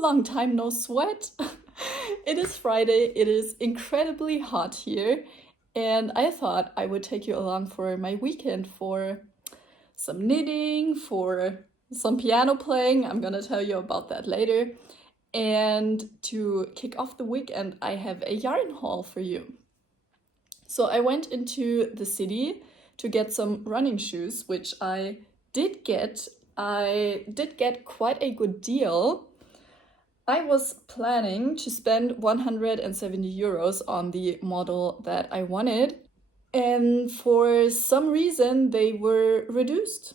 long time no sweat. It is Friday, it is incredibly hot here, and I thought I would take you along for my weekend for some knitting, for some piano playing. I'm gonna tell you about that later. And to kick off the weekend, I have a yarn haul for you. So I went into the city to get some running shoes, which I did get. I did get quite a good deal. I was planning to spend 170 euros on the model that I wanted, and for some reason they were reduced.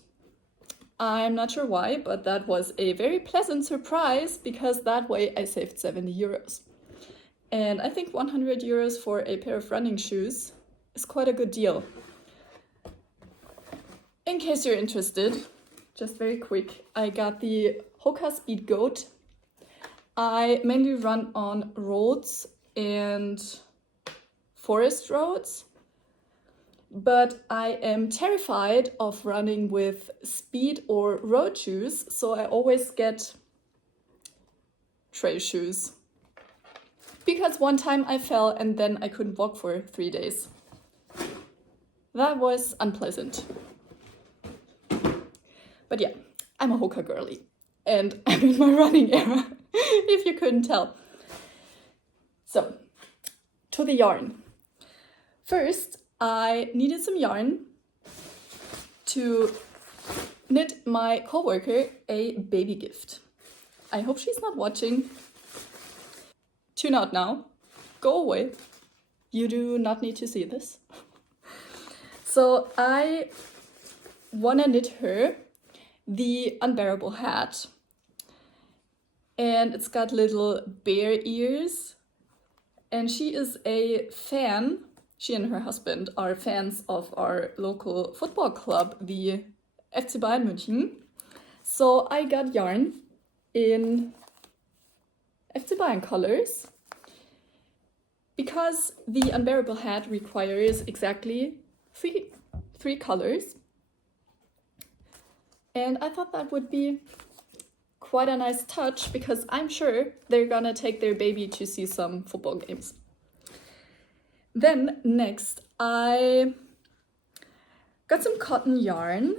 I'm not sure why, but that was a very pleasant surprise because that way I saved 70 euros. And I think 100 euros for a pair of running shoes is quite a good deal. In case you're interested, just very quick, I got the Hoka Speed Goat. I mainly run on roads and forest roads, but I am terrified of running with speed or road shoes, so I always get trail shoes. Because one time I fell and then I couldn't walk for 3 days. That was unpleasant. But yeah, I'm a Hoka girly and I'm in my running era, if you couldn't tell. So, to the yarn. First, I needed some yarn to knit my coworker a baby gift. I hope she's not watching. Tune out now. Go away. You do not need to see this. So I wanna knit her the unbearable hat. And it's got little bear ears. And she is a fan. She and her husband are fans of our local football club, the FC Bayern München. So I got yarn in FC Bayern colors because the unbearable hat requires exactly three colors. And I thought that would be quite a nice touch because I'm sure they're gonna take their baby to see some football games. Then next, I got some cotton yarn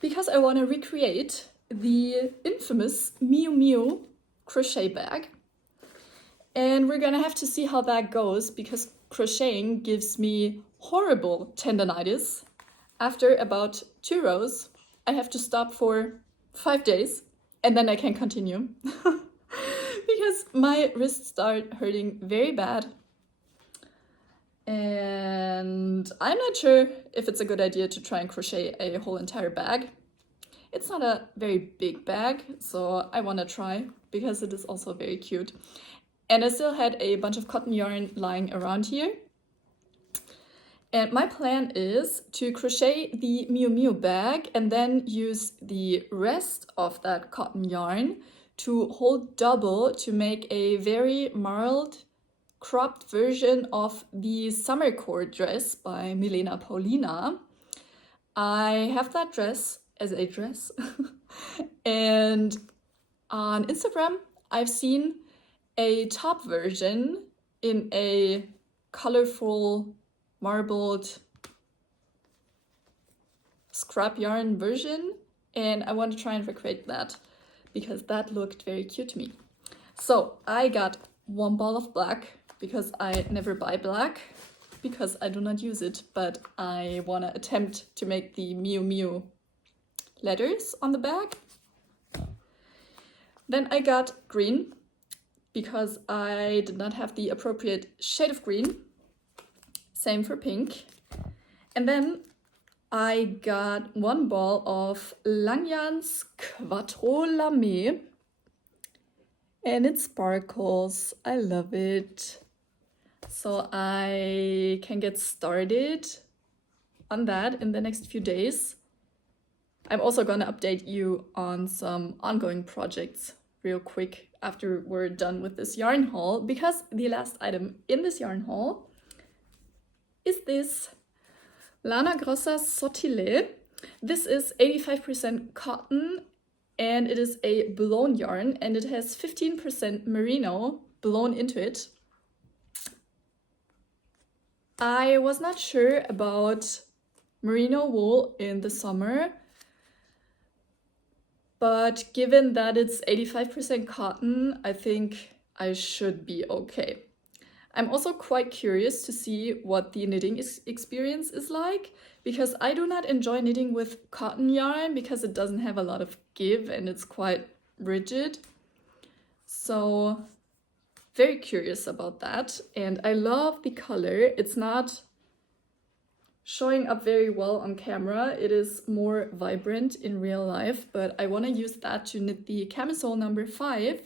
because I want to recreate the infamous Miu Miu crochet bag. And we're gonna have to see how that goes because crocheting gives me horrible tendonitis. After about 2 rows, I have to stop for 5 days and then I can continue because my wrists start hurting very bad. And I'm not sure if it's a good idea to try and crochet a whole entire bag. It's not a very big bag, so I want to try because it is also very cute. And I still had a bunch of cotton yarn lying around here. And my plan is to crochet the Miu Miu bag and then use the rest of that cotton yarn to hold double to make a very mild cropped version of the summer core dress by Milena Paulina. I have that dress as a dress and on Instagram I've seen a top version in a colorful marbled scrap yarn version, and I want to try and recreate that because that looked very cute to me. So I got one ball of black because I never buy black because I do not use it, but I want to attempt to make the Miu Miu letters on the bag. Then I got green because I did not have the appropriate shade of green. Same for pink. And then I got one ball of Langyans Quattro Lame. And it sparkles. I love it. So I can get started on that in the next few days. I'm also going to update you on some ongoing projects real quick after we're done with this yarn haul, because the last item in this yarn haul is this Lana Grossa Sottile. This is 85% cotton and it is a blown yarn, and it has 15% merino blown into it. I was not sure about merino wool in the summer, but given that it's 85% cotton, I think I should be okay. I'm also quite curious to see what the knitting experience is like, because I do not enjoy knitting with cotton yarn because it doesn't have a lot of give and it's quite rigid. So very curious about that. And I love the color. It's not showing up very well on camera. It is more vibrant in real life, but I want to use that to knit the camisole number 5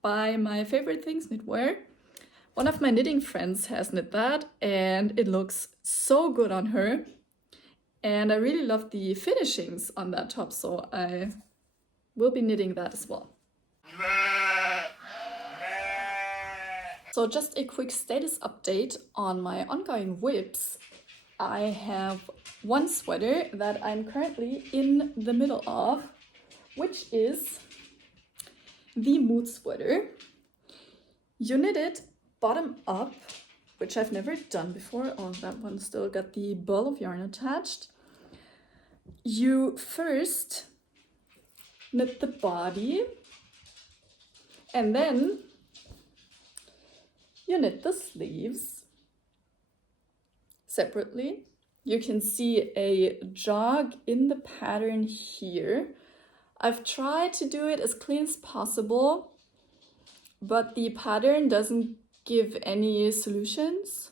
by my favorite things knitwear. One of my knitting friends has knit that and it looks so good on her. And I really love the finishings on that top, so I will be knitting that as well. So just a quick status update on my ongoing whips. I have one sweater that I'm currently in the middle of, which is the mood sweater. You knit it bottom up, which I've never done before. Oh, that one still got the ball of yarn attached. You first knit the body, and then you knit the sleeves separately. You can see a jog in the pattern here. I've tried to do it as clean as possible, but the pattern doesn't give any solutions.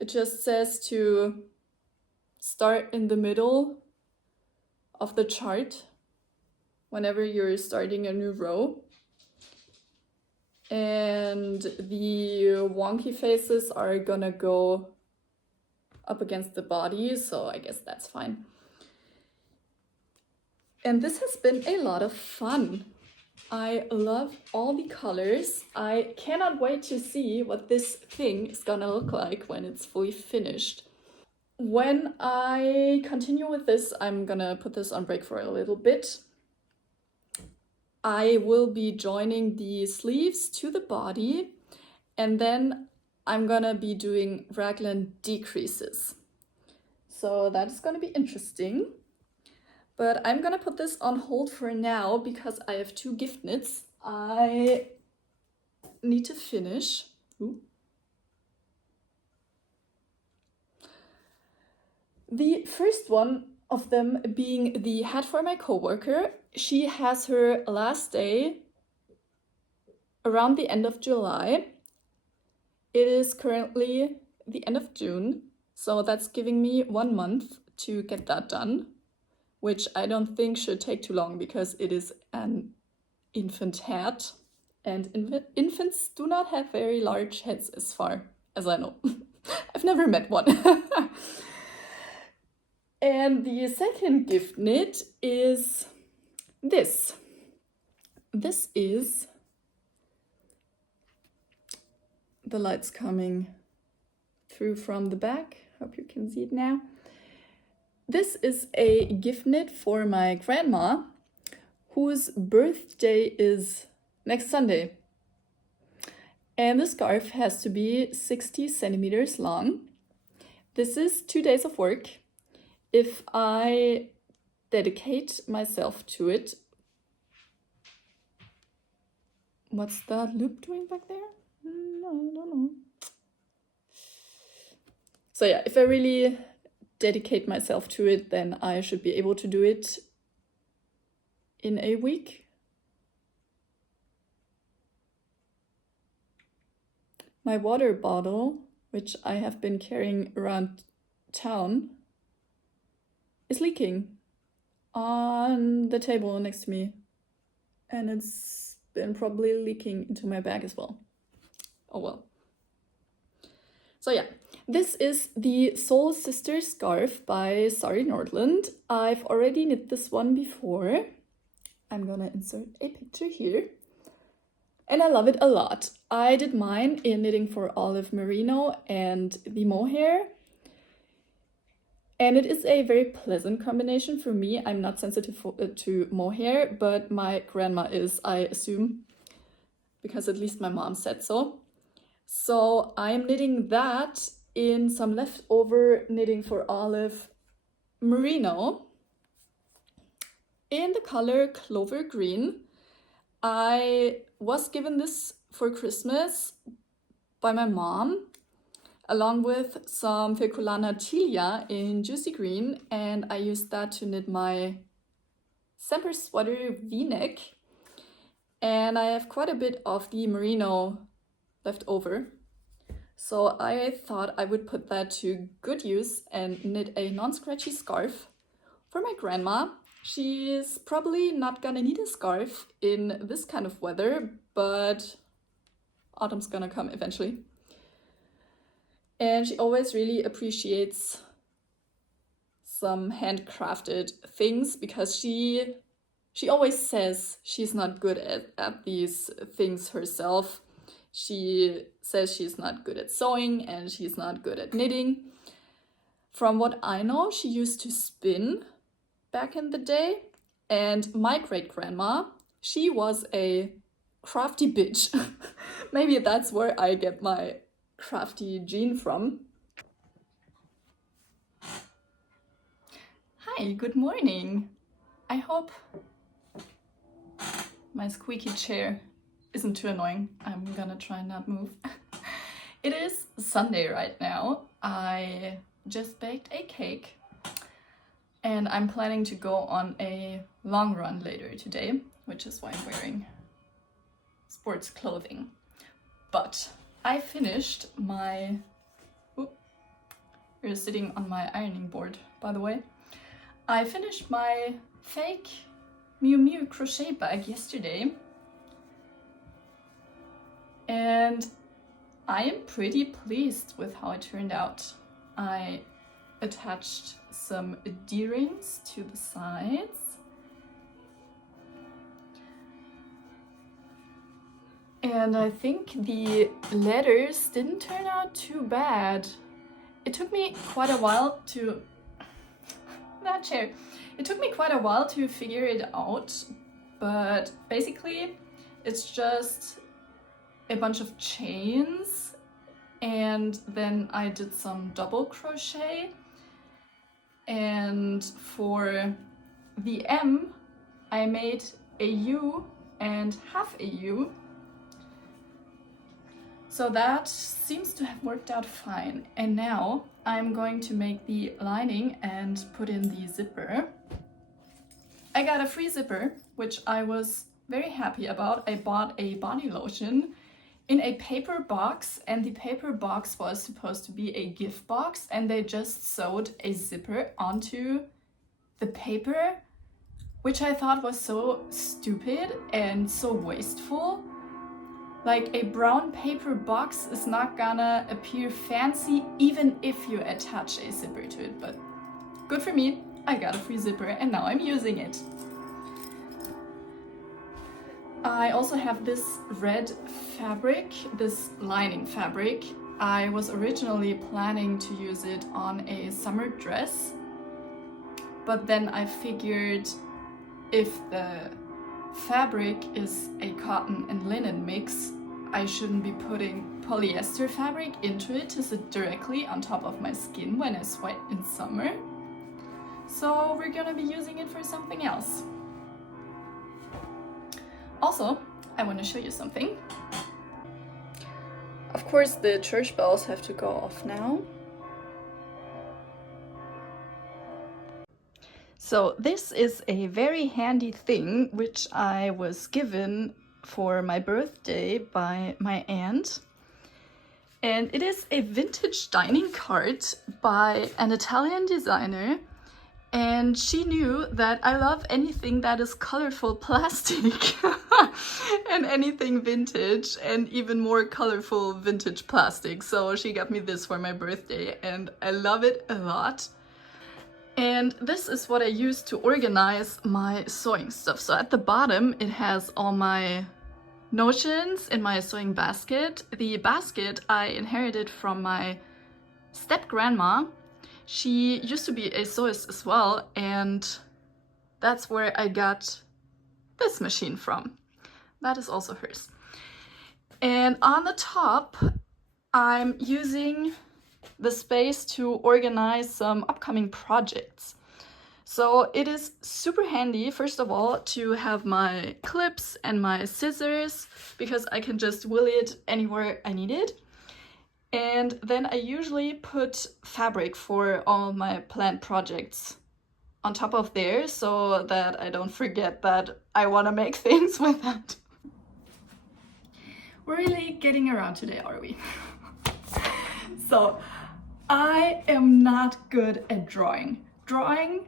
It just says to start in the middle of the chart whenever you're starting a new row. And the wonky faces are gonna go up against the body, so I guess that's fine. And this has been a lot of fun. I love all the colors. I cannot wait to see what this thing is gonna look like when it's fully finished. When I continue with this, I'm gonna put this on break for a little bit. I will be joining the sleeves to the body, and then I'm gonna be doing raglan decreases. So that's gonna be interesting. But I'm gonna put this on hold for now because I have 2 gift knits I need to finish. Ooh. The first one of them being the hat for my coworker. She has her last day around the end of July. It is currently the end of June, so that's giving me 1 month to get that done, which I don't think should take too long because it is an infant hat, and infants do not have very large heads as far as I know. I've never met one. And the second gift knit is this. This is, the light's coming through from the back. Hope you can see it now. This is a gift knit for my grandma, whose birthday is next Sunday. And the scarf has to be 60 centimeters long. This is 2 days of work. If I dedicate myself to it. What's that loop doing back there? No, I don't know. So yeah, if I really dedicate myself to it, then I should be able to do it in a week. My water bottle, which I have been carrying around town, is leaking on the table next to me. And it's been probably leaking into my bag as well. Oh well. So yeah, this is the Soul Sister scarf by Sari Nordland. I've already knit this one before. I'm gonna insert a picture here. And I love it a lot. I did mine in knitting for olive merino and the mohair. And it is a very pleasant combination for me. I'm not sensitive to mohair, but my grandma is, I assume, because at least my mom said so. So I'm knitting that in some leftover knitting for Olive merino in the color Clover Green. I was given this for Christmas by my mom, along with some Feculana Tilia in Juicy Green, and I used that to knit my Semper Sweater V-neck. And I have quite a bit of the merino left over. So I thought I would put that to good use and knit a non-scratchy scarf for my grandma. She's probably not gonna need a scarf in this kind of weather, but autumn's gonna come eventually. And she always really appreciates some handcrafted things because she always says she's not good at these things herself. She says she's not good at sewing and she's not good at knitting. From what I know, she used to spin back in the day, and my great-grandma, she was a crafty bitch. Maybe that's where I get my crafty gene from. Hi, good morning. I hope my squeaky chair isn't too annoying. I'm gonna try and not move. It is Sunday right now. I just baked a cake and I'm planning to go on a long run later today, which is why I'm wearing sports clothing. But I finished my... You're sitting on my ironing board, by the way. I finished my fake Miu Miu crochet bag yesterday. And I am pretty pleased with how it turned out. I attached some D-rings to the sides. And I think the letters didn't turn out too bad. It took me quite a while to... that chair. It took me quite a while to figure it out, but basically it's just a bunch of chains, and then I did some double crochet, and for the M I made a U and half a U, so that seems to have worked out fine. And now I'm going to make the lining and put in the zipper. I got a free zipper, which I was very happy about. I bought a body lotion in a paper box, and the paper box was supposed to be a gift box, and they just sewed a zipper onto the paper, which I thought was so stupid and so wasteful. Like, a brown paper box is not gonna appear fancy even if you attach a zipper to it, but good for me, I got a free zipper and now I'm using it. I also have this red fabric, this lining fabric. I was originally planning to use it on a summer dress, but then I figured if the fabric is a cotton and linen mix, I shouldn't be putting polyester fabric into it to sit directly on top of my skin when I sweat in summer. So we're gonna be using it for something else. Also, I want to show you something. Of course, the church bells have to go off now. So this is a very handy thing which I was given for my birthday by my aunt. And it is a vintage dining cart by an Italian designer. And she knew that I love anything that is colorful plastic and anything vintage, and even more colorful vintage plastic. So she got me this for my birthday and I love it a lot. And this is what I use to organize my sewing stuff. So at the bottom it has all my notions in my sewing basket. The basket I inherited from my step-grandma. She used to be a sewist as well, and that's where I got this machine from. That is also hers. And on the top, I'm using the space to organize some upcoming projects. So it is super handy, first of all, to have my clips and my scissors, because I can just wheel it anywhere I need it. And then I usually put fabric for all my planned projects on top of there, so that I don't forget that I want to make things with that. We're really getting around today, are we? So, I am not good at drawing. Drawing,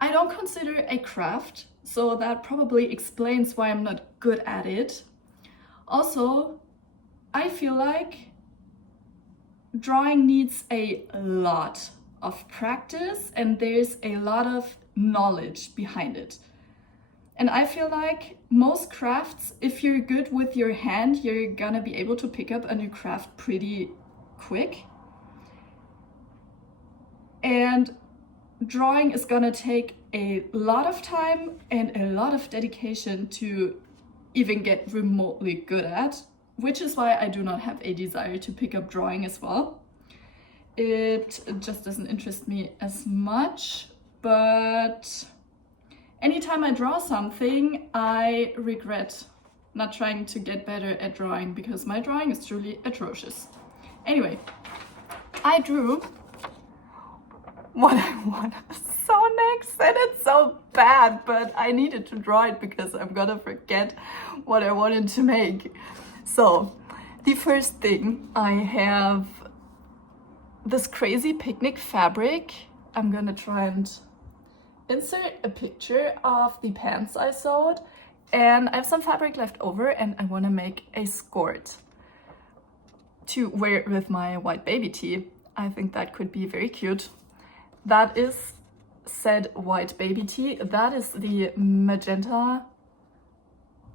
I don't consider a craft, so that probably explains why I'm not good at it. Also, I feel like drawing needs a lot of practice and there's a lot of knowledge behind it. And I feel like most crafts, if you're good with your hand, you're gonna be able to pick up a new craft pretty quick. And drawing is gonna take a lot of time and a lot of dedication to even get remotely good at, which is why I do not have a desire to pick up drawing as well. It just doesn't interest me as much, but anytime I draw something, I regret not trying to get better at drawing because my drawing is truly atrocious. Anyway, I drew what I want to sew next, and it's so bad, but I needed to draw it because I'm gonna forget what I wanted to make. So, the first thing, I have this crazy picnic fabric. I'm gonna try and insert a picture of the pants I sewed, and I have some fabric left over and I want to make a skirt to wear with my white baby tee. I think that could be very cute. That is said white baby tee. That is the magenta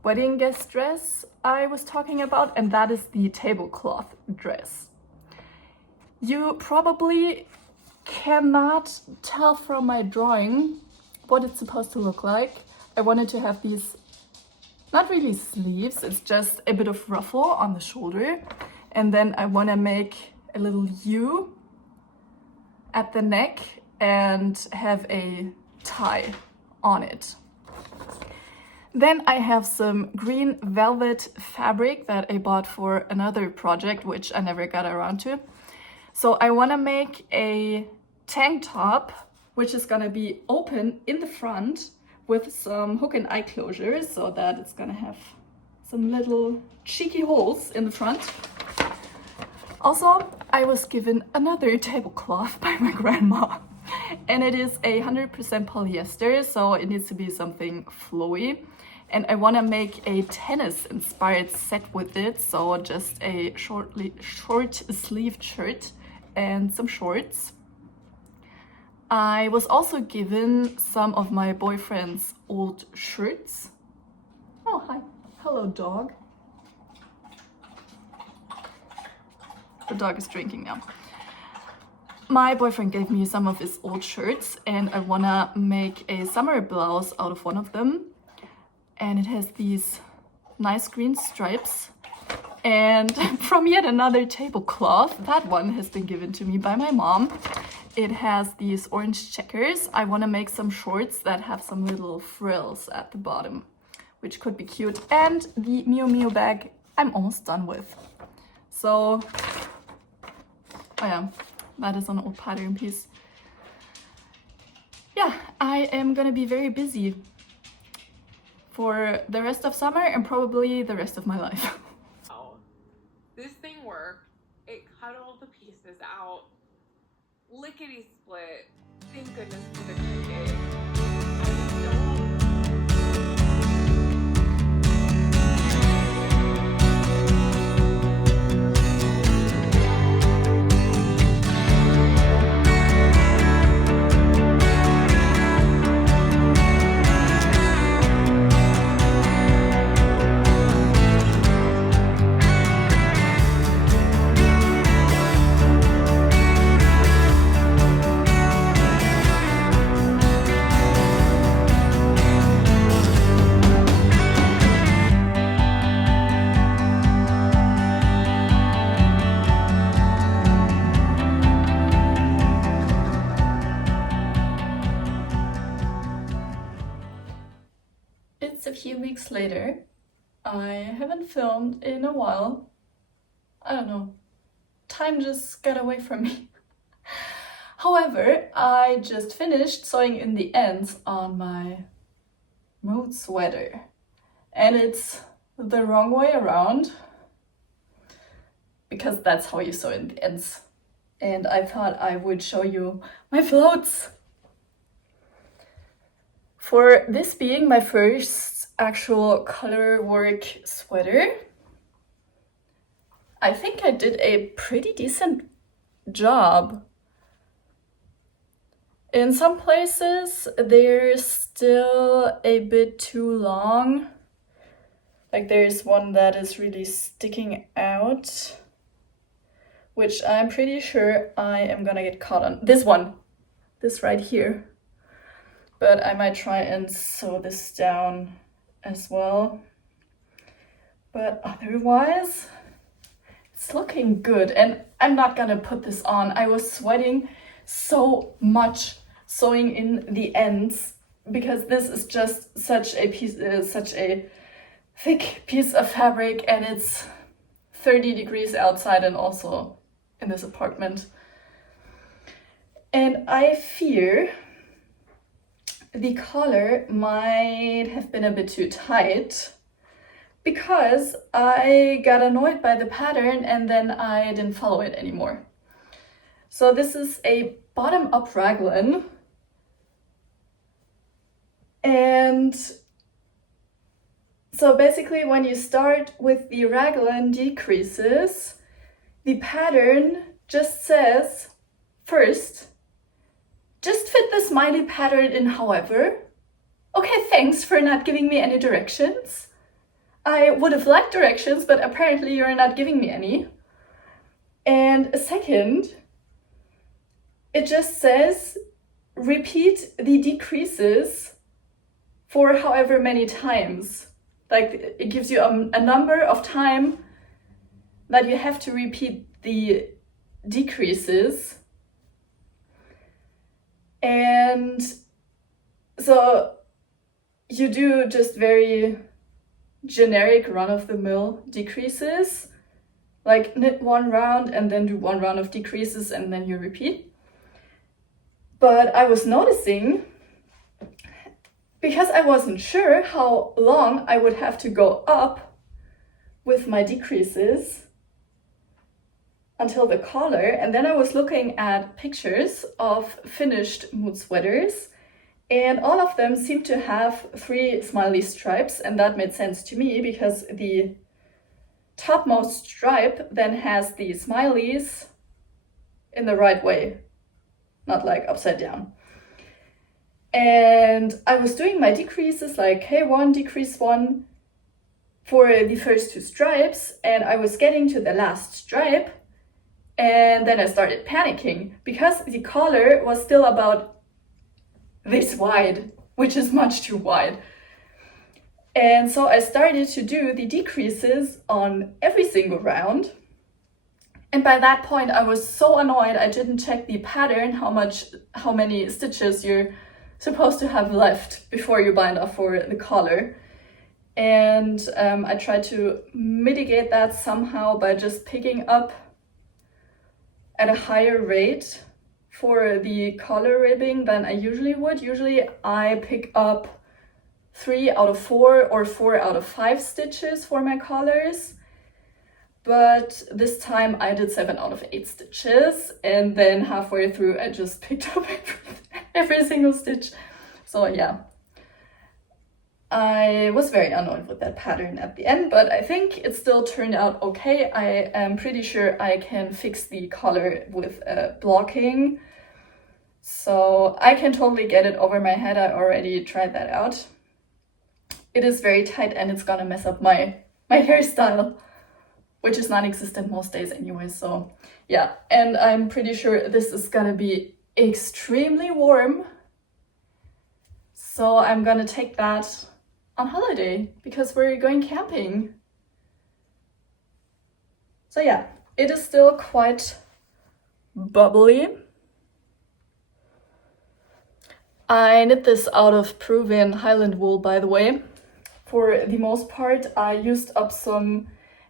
wedding guest dress I was talking about, and that is the tablecloth dress. You probably cannot tell from my drawing what it's supposed to look like. I wanted to have these, not really sleeves, it's just a bit of ruffle on the shoulder. And then I want to make a little U at the neck and have a tie on it. Then I have some green velvet fabric that I bought for another project, which I never got around to. So I want to make a tank top, which is gonna be open in the front with some hook and eye closures so that it's gonna have some little cheeky holes in the front. Also, I was given another tablecloth by my grandma, and it is 100% polyester, so it needs to be something flowy. And I want to make a tennis-inspired set with it, so just a short-sleeved shirt and some shorts. I was also given some of my boyfriend's old shirts. Oh, hi. Hello, dog. The dog is drinking now. My boyfriend gave me some of his old shirts, and I wanna make a summer blouse out of one of them. And it has these nice green stripes. And from yet another tablecloth, that one has been given to me by my mom. It has these orange checkers. I want to make some shorts that have some little frills at the bottom, which could be cute. And the Mio Mio bag I'm almost done with. So, oh yeah, that is an old pattern piece. Yeah, I am gonna be very busy for the rest of summer and probably the rest of my life. Oh, this thing worked. It cut all the pieces out. Lickety split. Thank goodness for the cricket. few weeks later. I haven't filmed in a while. I don't know. Time just got away from me. However, I just finished sewing in the ends on my mood sweater. And it's the wrong way around, because that's how you sew in the ends. And I thought I would show you my floats. For this being my first actual color work sweater, I think I did a pretty decent job. In some places, they're still a bit too long. Like there's one that is really sticking out, which I'm pretty sure I am gonna get caught on. This one, this right here. But I might try and sew this down as well. But otherwise, it's looking good. And I'm not gonna put this on. I was sweating so much sewing in the ends because this is just such a thick piece of fabric, and it's 30 degrees outside and also in this apartment. And I fear the collar might have been a bit too tight because I got annoyed by the pattern and then I didn't follow it anymore. So this is a bottom-up raglan, and so basically when you start with the raglan decreases, the pattern just says first, just fit the smiley pattern in however. Okay, thanks for not giving me any directions. I would have liked directions, but apparently you're not giving me any. And second, it just says repeat the decreases for however many times. Like it gives you a number of time that you have to repeat the decreases. And so you do just very generic run-of-the-mill decreases, like knit one round and then do one round of decreases and then you repeat. But I was noticing, because I wasn't sure how long I would have to go up with my decreases until the collar, and then I was looking at pictures of finished mood sweaters, and all of them seemed to have 3 smiley stripes, and that made sense to me because the topmost stripe then has the smileys in the right way, not like upside down. And I was doing my decreases like K1, decrease 1 for the first 2 stripes, and I was getting to the last stripe, and then I started panicking because the collar was still about this wide, which is much too wide. And so I started to do the decreases on every single round. And by that point, I was so annoyed I didn't check the pattern, how many stitches you're supposed to have left before you bind off for the collar. And I tried to mitigate that somehow by just picking up at a higher rate for the collar ribbing than I usually would. Usually I pick up 3 out of 4 or 4 out of 5 stitches for my collars. But this time I did 7 out of 8 stitches, and then halfway through I just picked up every single stitch. So yeah, I was very annoyed with that pattern at the end, but I think it still turned out okay. I am pretty sure I can fix the collar with blocking, so I can totally get it over my head. I already tried that out. It is very tight and it's gonna mess up my hairstyle, which is non-existent most days anyway, so yeah. And I'm pretty sure this is gonna be extremely warm, so I'm gonna take that on holiday because we're going camping. So yeah, it is still quite bubbly. I knit this out of Peruvian Highland wool, by the way. For the most part, I used up some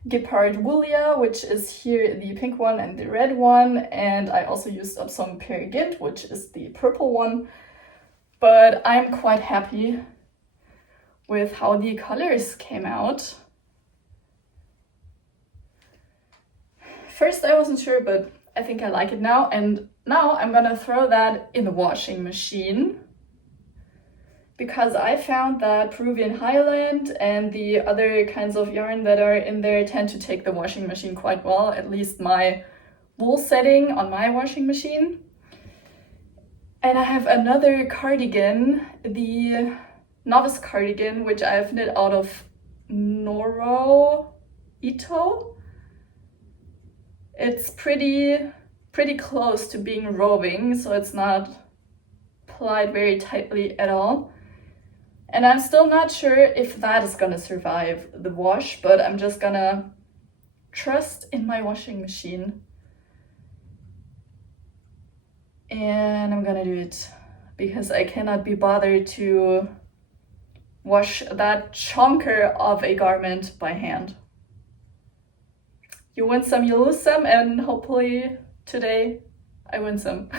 Gepard Woolia, which is here the pink one and the red one, and I also used up some Pear Gynt, which is the purple one. But I'm quite happy with how the colors came out. First I wasn't sure, but I think I like it now, and now I'm gonna throw that in the washing machine, because I found that Peruvian Highland and the other kinds of yarn that are in there tend to take the washing machine quite well, at least my wool setting on my washing machine. And I have another cardigan, the novice cardigan, which I've knit out of Noro Ito. It's pretty close to being roving, so it's not plied very tightly at all. And I'm still not sure if that is gonna survive the wash, but I'm just gonna trust in my washing machine. And I'm gonna do it because I cannot be bothered to wash that chonker of a garment by hand. You win some, you lose some, and hopefully today I win some.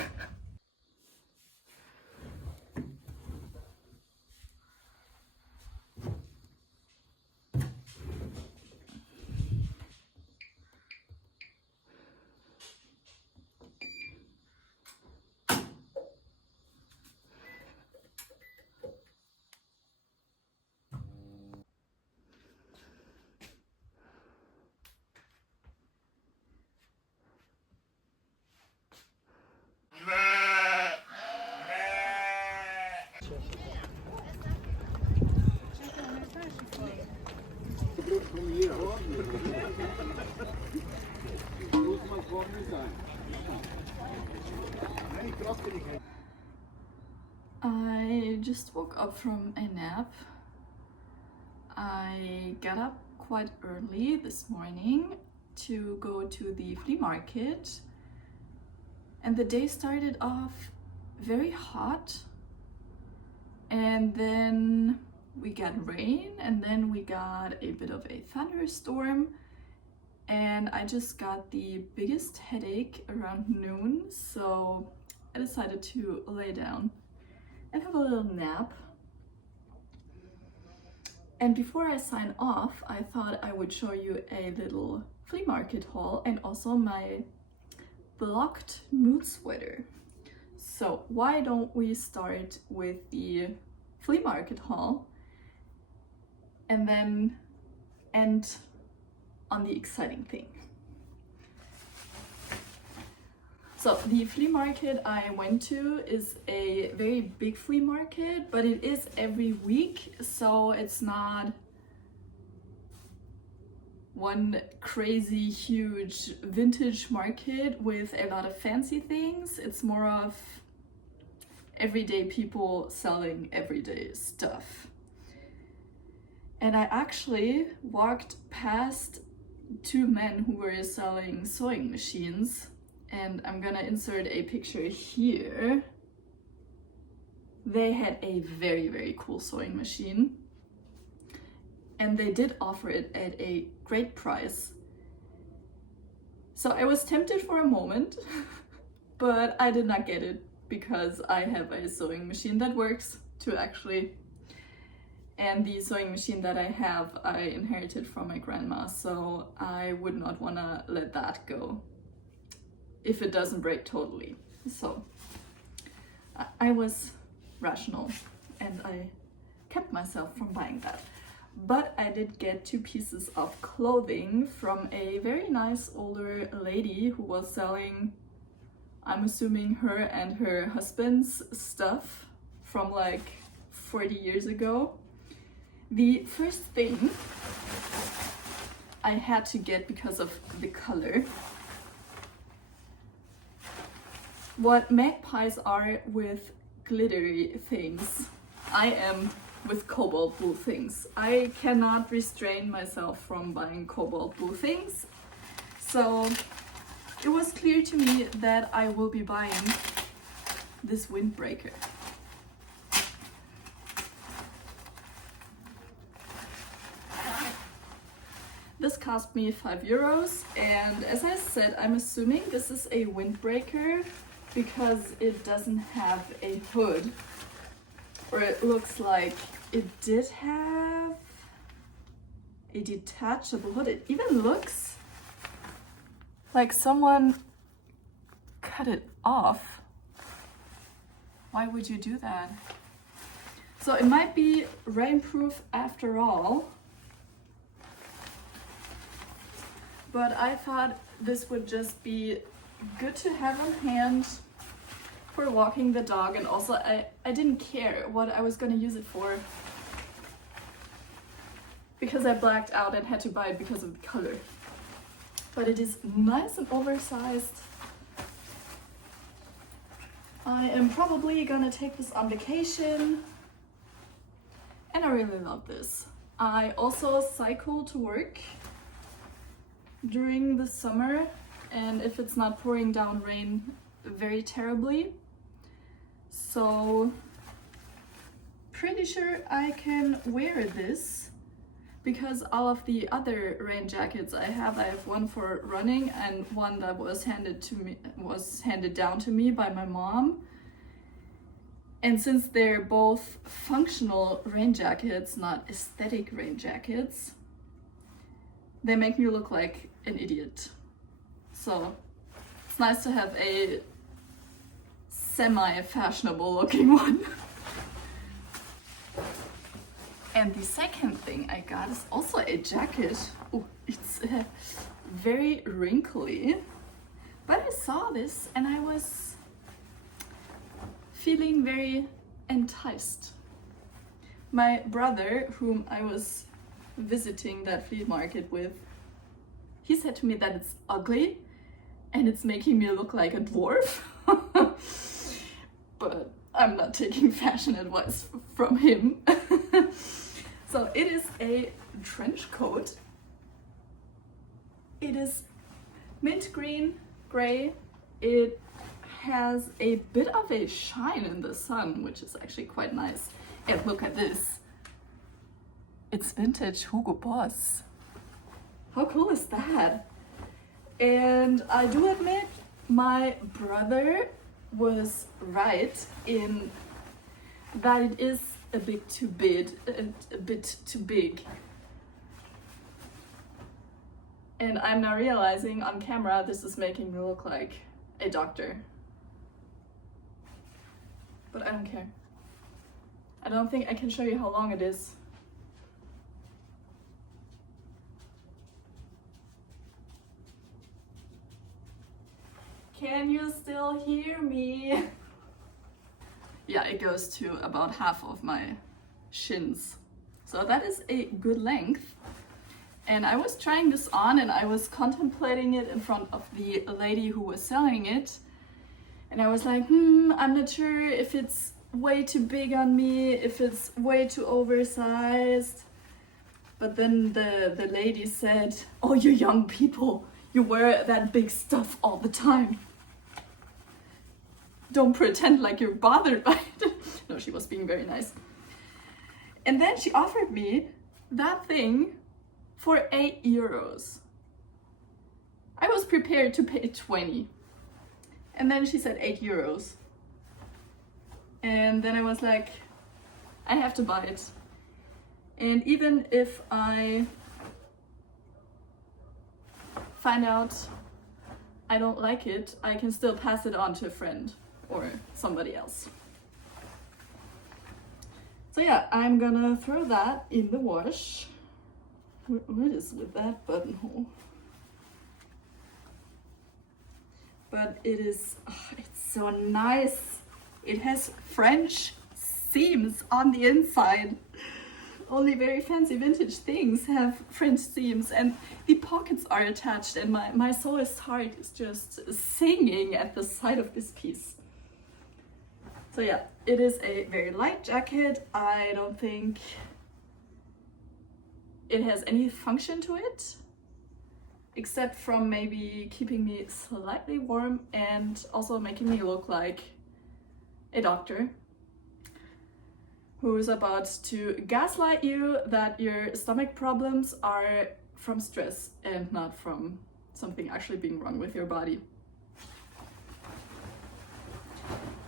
I just woke up from a nap. I got up quite early this morning to go to the flea market, and the day started off very hot, and then we got rain, and then we got a bit of a thunderstorm, and I just got the biggest headache around noon, so I decided to lay down and have a little nap. And before I sign off, I thought I would show you a little flea market haul and also my blocked mood sweater. So why don't we start with the flea market haul and then end on the exciting thing. So the flea market I went to is a very big flea market, but it is every week, so it's not one crazy huge vintage market with a lot of fancy things. It's more of everyday people selling everyday stuff. And I actually walked past two men who were selling sewing machines, and I'm gonna insert a picture here. They had a very cool sewing machine, and they did offer it at a great price. So I was tempted for a moment, but I did not get it because I have a sewing machine that works too, actually. And the sewing machine that I have, I inherited from my grandma, so I would not wanna let that go if it doesn't break totally. So I was rational and I kept myself from buying that. But I did get 2 pieces of clothing from a very nice older lady who was selling, I'm assuming, her and her husband's stuff from like 40 years ago. The first thing I had to get because of the color. What magpies are with glittery things, I am with cobalt blue things. I cannot restrain myself from buying cobalt blue things. So it was clear to me that I will be buying this windbreaker. cost me €5, and as I said, I'm assuming this is a windbreaker because it doesn't have a hood, or it looks like it did have a detachable hood. It even looks like someone cut it off. Why would you do that? So it might be rainproof after all. But I thought this would just be good to have on hand for walking the dog, and also I didn't care what I was gonna use it for because I blacked out and had to buy it because of the color. But it is nice and oversized. I am probably gonna take this on vacation, and I really love this. I also cycle to work during the summer, and if it's not pouring down rain very terribly, so pretty sure I can wear this, because all of the other rain jackets I have one for running and one that was handed down to me by my mom. And since they're both functional rain jackets, not aesthetic rain jackets, they make me look like an idiot. So it's nice to have a semi-fashionable looking one. And the second thing I got is also a jacket. Oh, it's very wrinkly. But I saw this and I was feeling very enticed. My brother, whom I was visiting that flea market with, he said to me that it's ugly and it's making me look like a dwarf. But I'm not taking fashion advice from him. So it is a trench coat. It is mint green, gray. It has a bit of a shine in the sun, which is actually quite nice. And look at this. It's vintage Hugo Boss. How cool is that? And I do admit, my brother was right in that it is a bit too big. And I'm now realizing on camera this is making me look like a doctor. But I don't care. I don't think I can show you how long it is. Can you still hear me? Yeah, it goes to about half of my shins. So that is a good length. And I was trying this on and I was contemplating it in front of the lady who was selling it. And I was like, I'm not sure if it's way too big on me, if it's way too oversized. But then the lady said, oh, you young people, you wear that big stuff all the time. Don't pretend like you're bothered by it. No, she was being very nice. And then she offered me that thing for €8. I was prepared to pay 20. And then she said €8. And then I was like, I have to buy it. And even if I find out I don't like it, I can still pass it on to a friend or somebody else. So yeah, I'm gonna throw that in the wash. What is with that buttonhole? But it is, it's so nice. It has French seams on the inside. Only very fancy vintage things have French seams, and the pockets are attached, and my sewist heart is just singing at the sight of this piece. So yeah, it is a very light jacket. I don't think it has any function to it, except from maybe keeping me slightly warm and also making me look like a doctor who is about to gaslight you that your stomach problems are from stress and not from something actually being wrong with your body.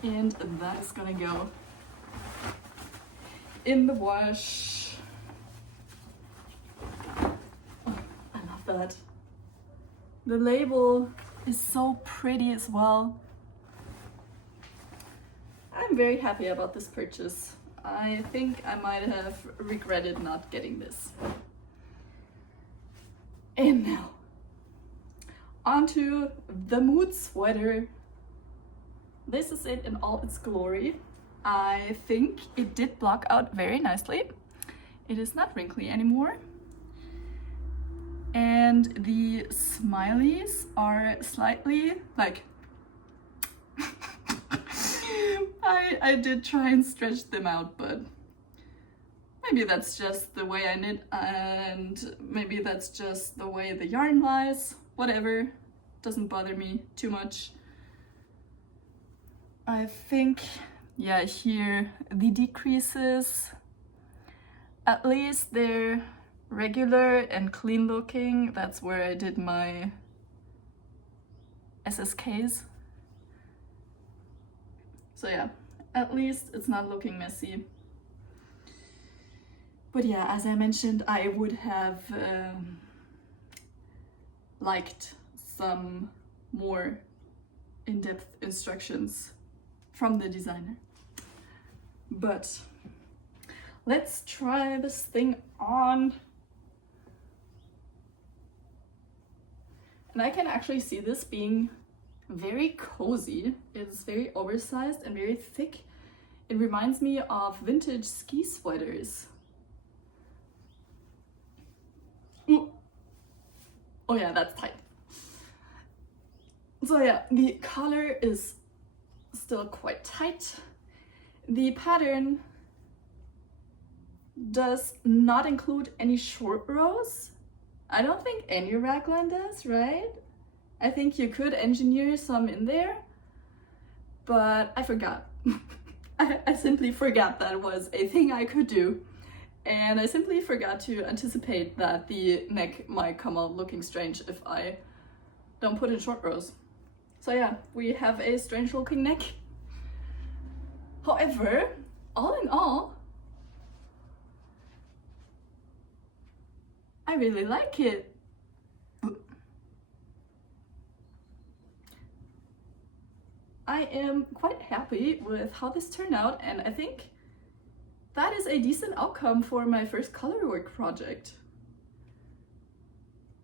And that's gonna go in the wash. Oh, I love that. The label is so pretty as well. I'm very happy about this purchase. I think I might have regretted not getting this. And now, onto the mood sweater. This is it in all its glory. I think it did block out very nicely. It is not wrinkly anymore. And the smileys are slightly like I did try and stretch them out, but maybe that's just the way I knit, and maybe that's just the way the yarn lies. Whatever, doesn't bother me too much. I think, yeah, here the decreases, at least they're regular and clean looking. That's where I did my SSKs. So yeah, at least it's not looking messy. But yeah, as I mentioned, I would have liked some more in-depth instructions from the designer. But let's try this thing on. And I can actually see this being very cozy. It's very oversized and very thick. It reminds me of vintage ski sweaters. Ooh. Oh yeah, that's tight. So yeah, the collar is still quite tight. The pattern does not include any short rows. I don't think any raglan does, right? I think you could engineer some in there, but I forgot. I simply forgot that was a thing I could do. And I simply forgot to anticipate that the neck might come out looking strange if I don't put in short rows. So yeah, we have a strange looking neck. However, all in all, I really like it. I am quite happy with how this turned out, and I think that is a decent outcome for my first colorwork project.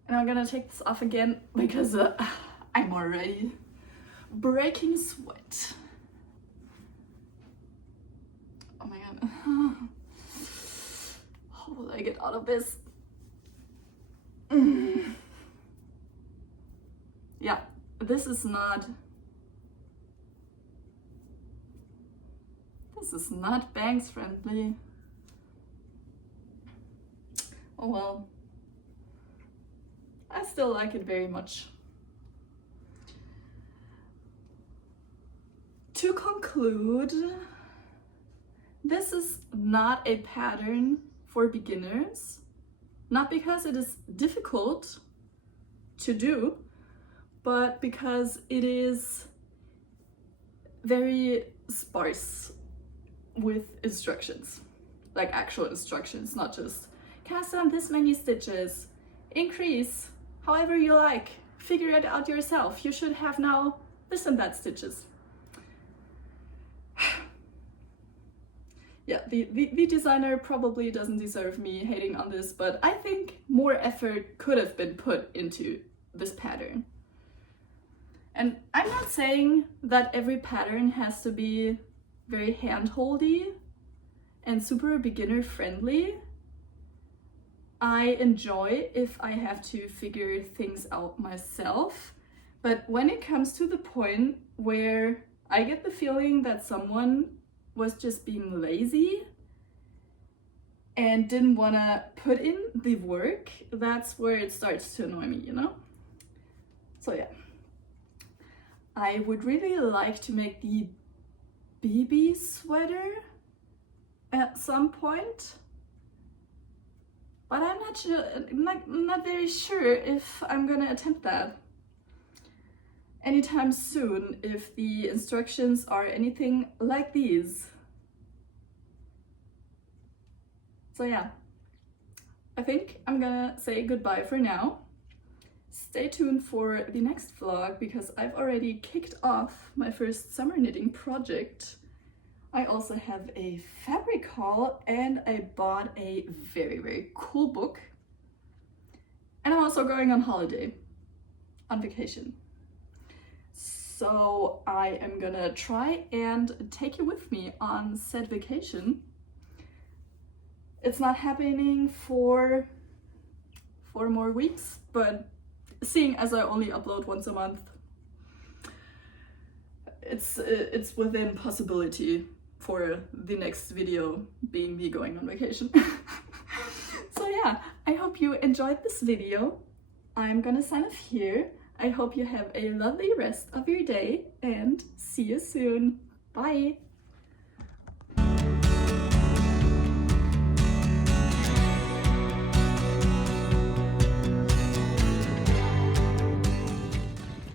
And I'm gonna take this off again because I'm already breaking sweat. Oh my god. How will I get out of this? Yeah, this is not bangs friendly. Oh well. I still like it very much. To conclude, this is not a pattern for beginners. Not because it is difficult to do, but because it is very sparse with instructions, like actual instructions, not just cast on this many stitches, increase however you like, figure it out yourself, you should have now this and that stitches. Yeah, the designer probably doesn't deserve me hating on this, but I think more effort could have been put into this pattern. And I'm not saying that every pattern has to be very hand-holdy and super beginner friendly. I enjoy if I have to figure things out myself, but when it comes to the point where I get the feeling that someone was just being lazy and didn't want to put in the work, that's where it starts to annoy me, you know? So yeah, I would really like to make the BB sweater at some point. but I'm not sure, not very sure if I'm gonna attempt that anytime soon, if the instructions are anything like these. So yeah, I think I'm gonna say goodbye for now. Stay tuned for the next vlog because I've already kicked off my first summer knitting project. I also have a fabric haul and I bought a very, very cool book. And I'm also going on holiday, on vacation. So I am gonna try and take you with me on said vacation. It's not happening for 4 more weeks, but seeing as I only upload once a month, it's within possibility for the next video being me going on vacation. So yeah, I hope you enjoyed this video. I'm gonna sign off here. I hope you have a lovely rest of your day and see you soon. Bye!